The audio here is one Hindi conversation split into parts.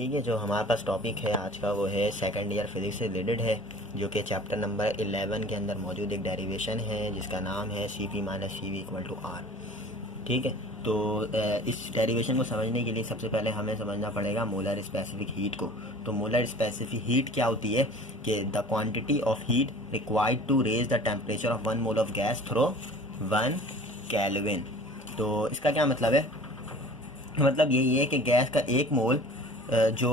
ठीक है, जो हमारे पास टॉपिक है आज का वो है सेकंड ईयर फिज़िक्स से रिलेटेड है, जो कि चैप्टर नंबर 11 के अंदर मौजूद एक डेरिवेशन है जिसका नाम है Cp minus C V equal to R. ठीक है, तो इस डेरिवेशन को समझने के लिए सबसे पहले हमें समझना पड़ेगा मोलर स्पेसिफिक हीट को। तो मोलर स्पेसिफिक हीट क्या होती है कि the quantity of heat required to raise the temperature of 1 mole of gas through 1 Kelvin. तो इसका क्या मतलब है? मतलब यही है कि गैस का 1 मोल जो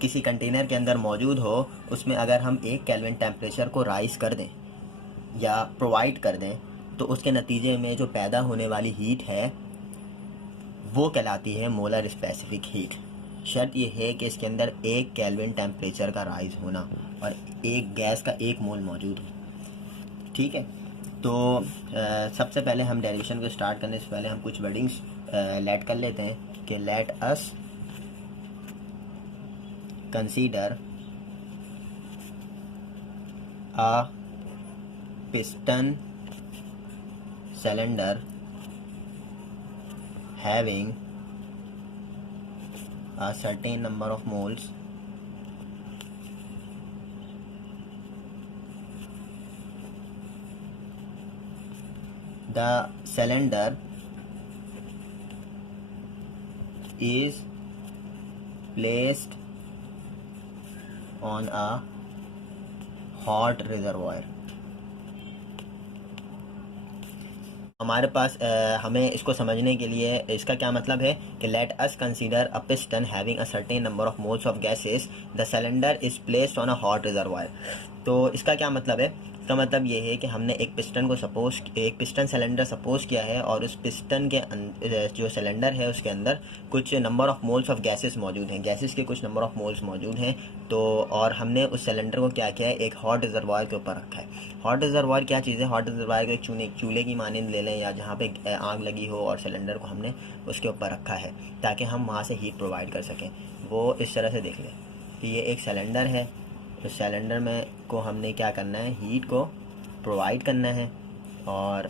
किसी कंटेनर के अंदर मौजूद हो, उसमें अगर हम 1 केल्विन टेम्परेचर को राइज़ कर दें या प्रोवाइड कर दें, तो उसके नतीजे में जो पैदा होने वाली हीट है वो कहलाती है मोलर स्पेसिफिक हीट। शर्त ये है कि इसके अंदर 1 केल्विन टेम्परेचर का राइज होना और एक गैस का 1 मोल मौजूद हो। ठीक है, तो सबसे पहले हम डेरिवेशन को स्टार्ट करने से पहले हम कुछ वर्डिंग्स लेट कर लेते हैं कि let us consider a piston cylinder having a certain number of moles the cylinder is placed on a hot reservoir। हमारे पास हमें इसको समझने के लिए इसका क्या मतलब है कि let us consider a piston having a certain number of moles of gases the cylinder is placed on a hot reservoir. तो इसका क्या मतलब है? इसका मतलब ये है कि हमने एक पिस्टन सिलेंडर सपोज किया है और उस पिस्टन के जो सिलेंडर है उसके अंदर कुछ number of moles of gases मौजूद हैं, गैसेस के कुछ नंबर ऑफ मोल्स मौजूद हैं। तो और हमने उस सिलेंडर को क्या किया है, एक हॉट रिजर्वायर के ऊपर रखा है। हॉट रिजर्वायर क्या चीज़ है? हॉट रिजर्वायर को एक चूल्हे की मानंद ले लें या जहाँ पे आग लगी हो और सिलेंडर को हमने उसके ऊपर रखा है ताकि हम वहाँ से हीट प्रोवाइड कर सकें। वो इस तरह से देख लें कि ये एक सिलेंडर है, उस सिलेंडर में को हमने क्या करना है, हीट को प्रोवाइड करना है। और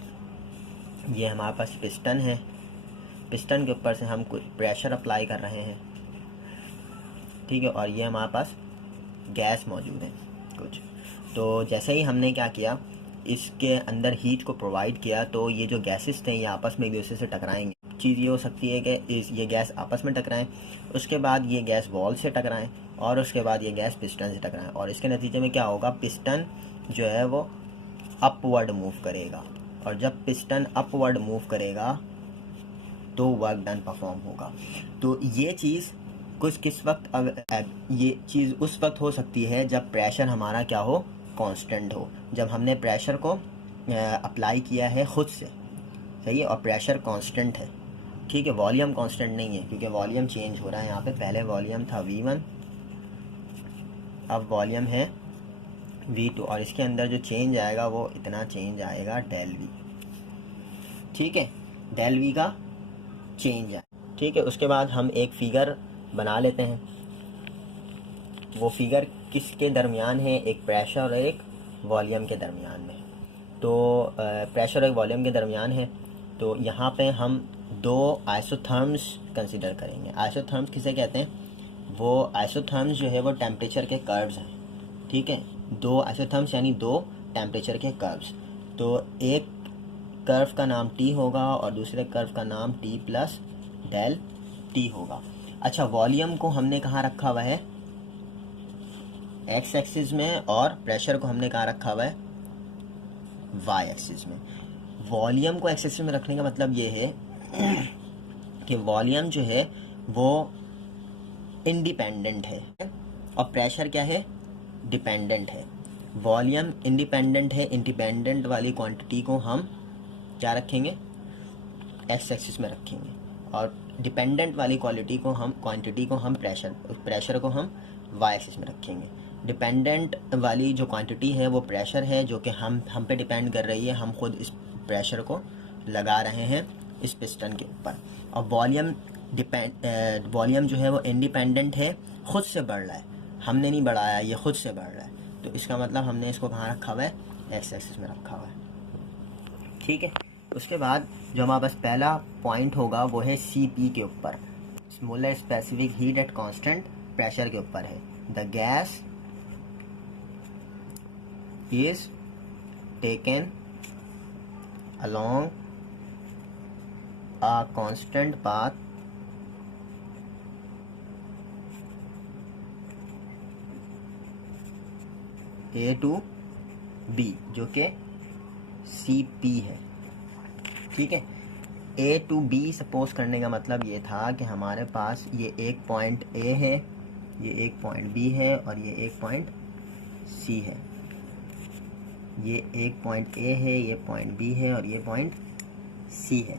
ये हमारे पास पिस्टन है, पिस्टन के ऊपर से हम कुछ प्रेशर अप्लाई कर रहे हैं। ठीक है, और ये हमारे पास गैस मौजूद है कुछ। तो जैसे ही हमने क्या किया, इसके अंदर हीट को प्रोवाइड किया, तो ये जो गैसेस थे ये आपस में एक दूसरे से टकराएंगे। चीज़ ये हो सकती है कि ये गैस आपस में टकराएं, उसके बाद ये गैस वॉल से टकराएं और उसके बाद ये गैस पिस्टन से टकराएं, और इसके नतीजे में क्या होगा, पिस्टन जो है वो अपवर्ड मूव करेगा। और जब पिस्टन अपवर्ड मूव करेगा तो वर्क डन परफॉर्म होगा। तो ये चीज़ किस वक्त ये चीज़ उस वक्त हो सकती है जब प्रेशर हमारा क्या हो, कांस्टेंट हो। जब हमने प्रेशर को अप्लाई किया है खुद से, सही है, और प्रेशर कांस्टेंट है। ठीक है, वॉल्यूम कांस्टेंट नहीं है क्योंकि वॉल्यूम चेंज हो रहा है। यहाँ पे पहले वॉल्यूम था V1, अब वॉल्यूम है V2, और इसके अंदर जो चेंज आएगा वो इतना चेंज आएगा डेल V। ठीक है, डेल V का चेंज है। ठीक है, उसके बाद हम एक फिगर बना लेते हैं। वो फिगर किसके दरमियान है? एक प्रेशर और एक वॉल्यूम के दरमियान में। तो प्रेशर और वॉल्यूम के दरमियान है। तो यहाँ पे हम 2 आइसोथर्म्स कंसीडर करेंगे। आइसोथर्म्स किसे कहते हैं? वो आइसोथर्म्स जो है वो टेम्परेचर के कर्व्स हैं। ठीक है, 2 आइसोथर्म्स यानी 2 टेम्परेचर के कर्व्स। तो एक कर्व का नाम T होगा और दूसरे कर्व का नाम T प्लस डेल T होगा। अच्छा, वॉल्यूम को हमने कहाँ रखा हुआ है? एक्स एक्सिस में, और प्रेशर को हमने कहाँ रखा हुआ है? वाई एक्सिस में। वॉल्यूम को एक्स एक्सिस में रखने का मतलब ये है कि वॉल्यूम जो है वो इंडिपेंडेंट है और प्रेशर क्या है? डिपेंडेंट है। वॉल्यूम इंडिपेंडेंट है, इंडिपेंडेंट वाली क्वांटिटी को हम क्या रखेंगे? एक्स एक्सिस में रखेंगे, और डिपेंडेंट वाली क्वांटिटी को हम प्रेशर को हम वाई एक्सिस में रखेंगे। डिपेंडेंट वाली जो क्वांटिटी है वो प्रेशर है, जो कि हम पे डिपेंड कर रही है। हम खुद इस प्रेशर को लगा रहे हैं इस पिस्टन के ऊपर। और वॉल्यूम जो है वो इंडिपेंडेंट है, खुद से बढ़ रहा है, हमने नहीं बढ़ाया, ये खुद से बढ़ रहा है। तो इसका मतलब हमने इसको कहाँ रखा हुआ है? एक्स एक्सिस में रखा हुआ है। ठीक है, उसके बाद जो हमारे पास पहला पॉइंट होगा वो है CP के ऊपर, molar specific heat at constant pressure के ऊपर है। The gas is taken along a constant path A to B, जो कि CP है। ठीक है, A to B सपोज करने का मतलब ये था कि हमारे पास ये एक पॉइंट A है, ये एक पॉइंट B है और ये एक पॉइंट C है। ये एक पॉइंट A है, ये पॉइंट B है और ये पॉइंट C है।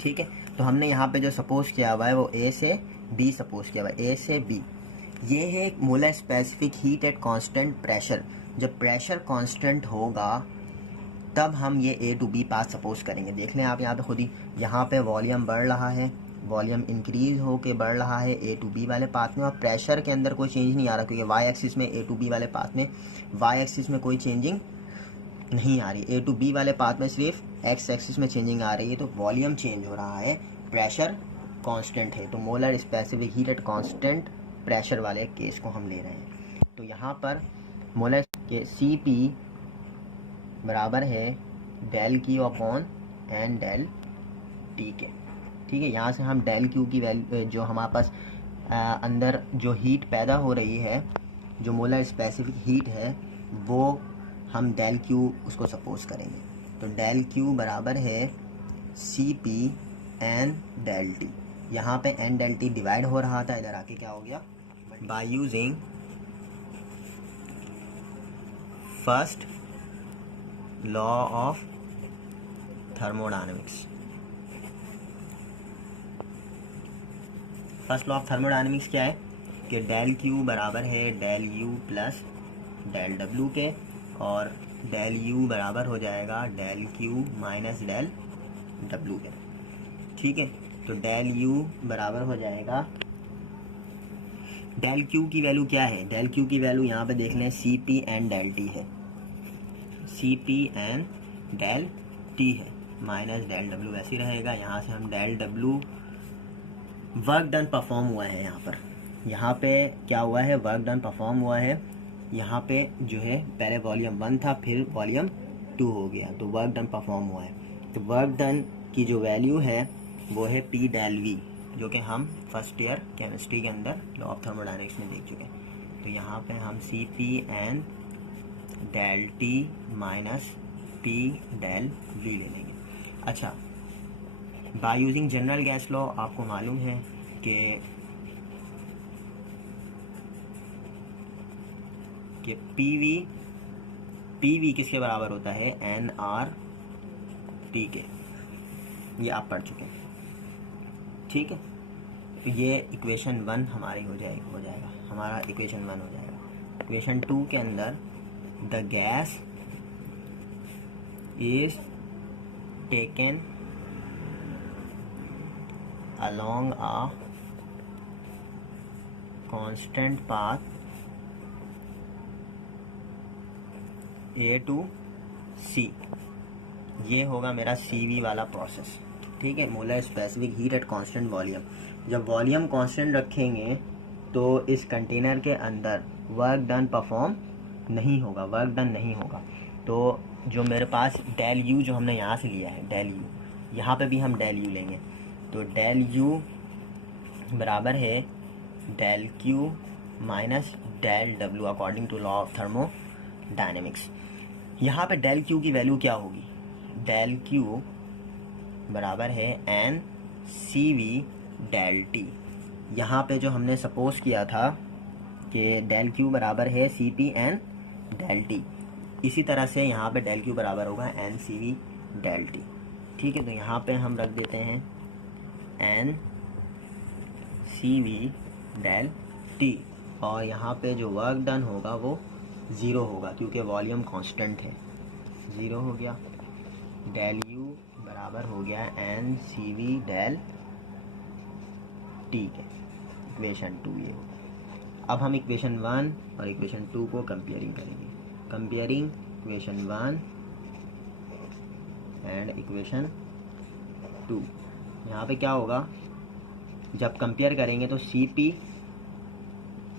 ठीक है, तो हमने यहाँ पे जो सपोज किया हुआ है वो A से B सपोज किया हुआ है, A से B। ये है molar specific heat at constant pressure. जब प्रेशर कांस्टेंट होगा तब हम ये A to B path suppose करेंगे। देख लें आप यहाँ पे खुद ही, यहाँ पे वॉल्यूम बढ़ रहा है, वॉल्यूम इंक्रीज होके बढ़ रहा है A to B वाले पाथ में, और प्रेशर के अंदर कोई चेंज नहीं आ रहा, क्योंकि वाई एक्सिस में A to B वाले पाथ में, वाई एक्सिस में कोई चेंजिंग नहीं आ रही। A to B वाले पाथ में सिर्फ एक्स एक्सिस में चेंजिंग आ रही है, तो वॉल्यूम चेंज हो रहा है, प्रेशर कांस्टेंट है। तो molar specific heat at constant pressure वाले केस को हम ले रहे हैं। तो यहाँ पर मोलर के CP बराबर है del Q upon n del T के। ठीक है, यहाँ से हम डेल Q की वैल्यू, जो हमारे पास अंदर जो हीट पैदा हो रही है, जो मोलर स्पेसिफिक हीट है, वो हम डेल Q उसको सपोज करेंगे। तो डेल Q बराबर है CP एन डेल T। यहाँ पे एन डेल T डिवाइड हो रहा था, इधर आके क्या हो गया, by using first law of thermodynamics. First law of thermodynamics क्या है कि डेल Q बराबर है del U plus del W के, और डेल U बराबर हो जाएगा del Q minus del W के। ठीक है, तो डेल U बराबर हो जाएगा, डेल Q की वैल्यू क्या है, डेल Q की वैल्यू यहाँ पे देख लें CP एन डेल T है, CP एन डेल T है, माइनस डेल W वैसे ही रहेगा। यहाँ से हम del W work done perform हुआ है, यहाँ पे क्या हुआ है, वर्क डन परफॉर्म हुआ है। यहाँ पे जो है पहले वॉल्यूम 1 था, फिर वॉल्यूम 2 हो गया, तो वर्क डन परफॉर्म हुआ है। तो वर्क डन की जो वैल्यू है वो है P डेल V, जो कि हम फर्स्ट ईयर केमिस्ट्री के अंदर लॉ ऑफ थर्मोडायनेमिक्स में देख चुके हैं। तो यहाँ पे हम CP n del T minus P del V ले लेंगे। अच्छा, by using general gas law आपको मालूम है कि PV किसके बराबर होता है, nRT के, ये आप पढ़ चुके हैं। ठीक है, तो ये इक्वेशन 1 हमारी हो जाएगा, हमारा इक्वेशन 1 हो जाएगा। इक्वेशन 2 के अंदर the gas is taken along a constant path A to C, ये होगा मेरा CV वाला प्रोसेस। ठीक है, molar specific heat at constant volume. जब वॉल्यूम कांस्टेंट रखेंगे तो इस कंटेनर के अंदर वर्क डन परफॉर्म नहीं होगा, वर्क डन नहीं होगा। तो जो मेरे पास डेल U जो हमने यहाँ से लिया है, डेल U, यहाँ पे भी हम डेल U लेंगे। तो डेल U बराबर है del Q minus del W according to law of thermodynamics. यहाँ पे डेल Q की वैल्यू क्या होगी, डेल Q बराबर है एन CV डेल T। यहाँ पे जो हमने सपोज किया था कि डेल Q बराबर है CP एन डेल T, इसी तरह से यहाँ पे डेल Q बराबर होगा एन CV डेल T। ठीक है, तो यहाँ पे हम रख देते हैं एन CV डेल T, और यहाँ पे जो वर्क डन होगा वो 0 होगा, क्योंकि वॉल्यूम कांस्टेंट है, 0 हो गया। डेल U बराबर हो गया एन CV डेल T के, इक्वेशन 2 ये होगा। अब हम इक्वेशन 1 और इक्वेशन 2 को कंपेयरिंग करेंगे। कंपेयरिंग इक्वेशन 1 एंड इक्वेशन 2, यहाँ पे क्या होगा, जब कंपेयर करेंगे तो CP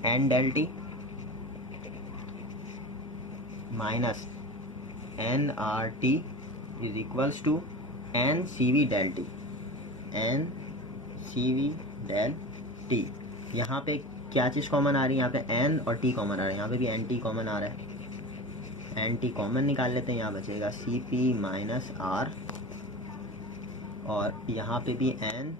n del T minus n R T is equals to n C V del T, n C V del T. यहाँ पे क्या चीज़ कॉमन आ रही है, यहाँ पे एन और टी कॉमन आ रहा है, यहाँ पे भी एन टी कॉमन आ रहा है, एन टी कॉमन निकाल लेते हैं, यहाँ बचेगा सी पी माइनस आर, और यहाँ पे भी एन,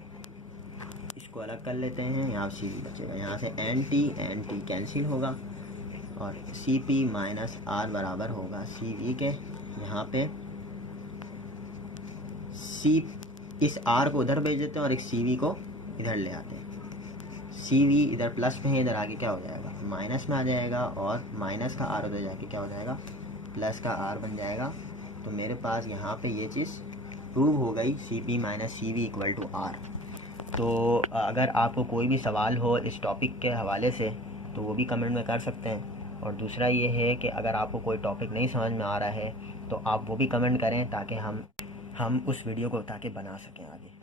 इसको अलग कर लेते हैं, यहाँ सी वी बचेगा, यहाँ से एन टी कैंसिल होगा, और सी पी माइनस आर बराबर होगा सी वी के, यहाँ पे सी, इस आर को उधर भेज देते हैं और एक सी वी को इधर ले आते हैं, सी वी इधर प्लस में है, इधर आगे क्या हो जाएगा माइनस में आ जाएगा, और माइनस का आर उधर जाके क्या हो जाएगा प्लस का आर बन जाएगा। तो मेरे पास यहाँ पे ये चीज़ प्रूव हो गई, C P minus C V equal to R. तो अगर आपको कोई भी सवाल हो इस टॉपिक के हवाले से तो वो भी कमेंट में कर सकते हैं, और दूसरा ये है कि अगर आपको कोई टॉपिक नहीं समझ में आ रहा है तो आप वो भी कमेंट करें ताकि हम उस वीडियो को ताकि बना सकें आगे।